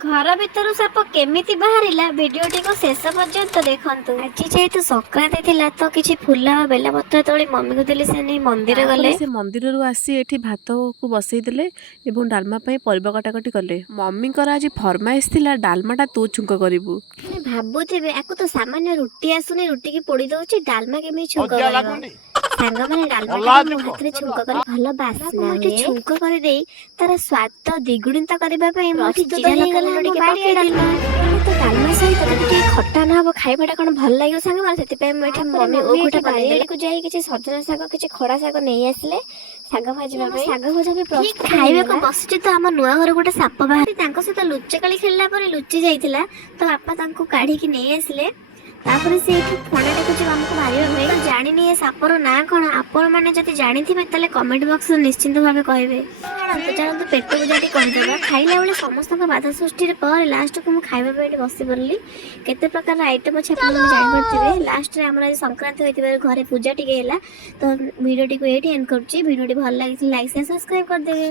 घर भितर साप केमिति बाहरिला वीडियोटी को शेष पर्यंत देखंतु। आज जेहेतु संक्रांति थिला तो किछि फूल बेलपत्र तोड़ी मम्मी को देली से नहीं मंदिर गले। से मंदिर आसी एठी भात को बसई देले एवं डालमा पई परिबा कटाकटी कले। मम्मी आज फरमाइश थिला डालमाटा तू छुंक करिवु। भाबुथिबे आकु तो सामान्य रुटी आसुनी रुटी की पोड़ी दउची डालमा केमि छुंक करबो। सांग माने डालमा के हाथ रे छुंक करे भलो बास्ना हुए। छुंक करे देई तार स्वाद द्विगुणित करबा पई प्रस्तुत हे गला हम बाडी डालमा। तो डालमा सहित ଟିକେ ଖଟା न ହବ ଖାଇବାଟା କଣ ଭଲ ଲାଗିବ ସାଙ୍ଗ ମାନେ ସେଥିପାଇଁ ମୁଁ ଏଠି ମମ୍ମି ଓଖଟା ବାରିଆଡକୁ ଯାଇ କିଛି ସଜନା ଶାଗ କିଛି ଖଡା ଶାଗ ନେଇ ଆସିଲେ ଶାଗ ଭାଜିବା ପାଇଁ। ଶାଗ ଭଜା ବି ପ୍ରସ୍ତୁତ ଖାଇବାକୁ ବସିଛି ତ ଆମ ନୂଆ ଘର ଗୋଟେ ସାପ ବାହାରି ତାଙ୍କ ସହିତ ଲୁଚକାଳି ଖେଳିଲା ପରେ ଲୁଚି ଯାଇଥିଲା ତ ବାପା ତାଙ୍କୁ କାଢିକି ନେଇ ଆସିଲେ। ତାପରେ ସେ ଏଠି ଫଣା ଦେଖୁଛି ଆମକୁ ମାରିବା ପାଇଁ। ଜାଣିନି ଏ ସାପର ନାଁ କଣ ଆପଣ ମାନେ ଯଦି ଜାଣିଥିବେ ତାହେଲେ କମେଣ୍ଟ ବକ୍ସରେ ନିଶ୍ଚିନ୍ତ ଭାବେ କହିବେ। ଚାଲନ୍ତୁ ପେଟ ପୂଜାଟି କରିଦେବା। ଖାଇଲା ବେଳେ ସମସ୍ତଙ୍କ ବାଧା ସୃଷ୍ଟିରେ ପରେ ଲାଷ୍ଟକୁ ମୁଁ ଖାଇବା ପାଇଁ ଏଠି ବସି ପଡ଼ିଲି। କେତେ ପ୍ରକାର ଆଇଟମ୍ ଅଛି ଆପଣ ଜାଣିପାରୁଥିବେ। ଲାଷ୍ଟରେ ଆମର ଆଜି ସଂକ୍ରାନ୍ତି ହୋଇଥିବାରୁ ଘରେ ପୂଜା ଟିକେ ହେଲା ତ ଭିଡ଼ିଓଟିକୁ ଏଇଠି ଏଣ୍ଡ କରୁଛି। ଭିଡ଼ିଓଟି ଭଲ ଲାଗିଥିଲେ ଲାଇକ୍ ସେୟାର ସବସ୍କ୍ରାଇବ୍ କରିଦେବେ।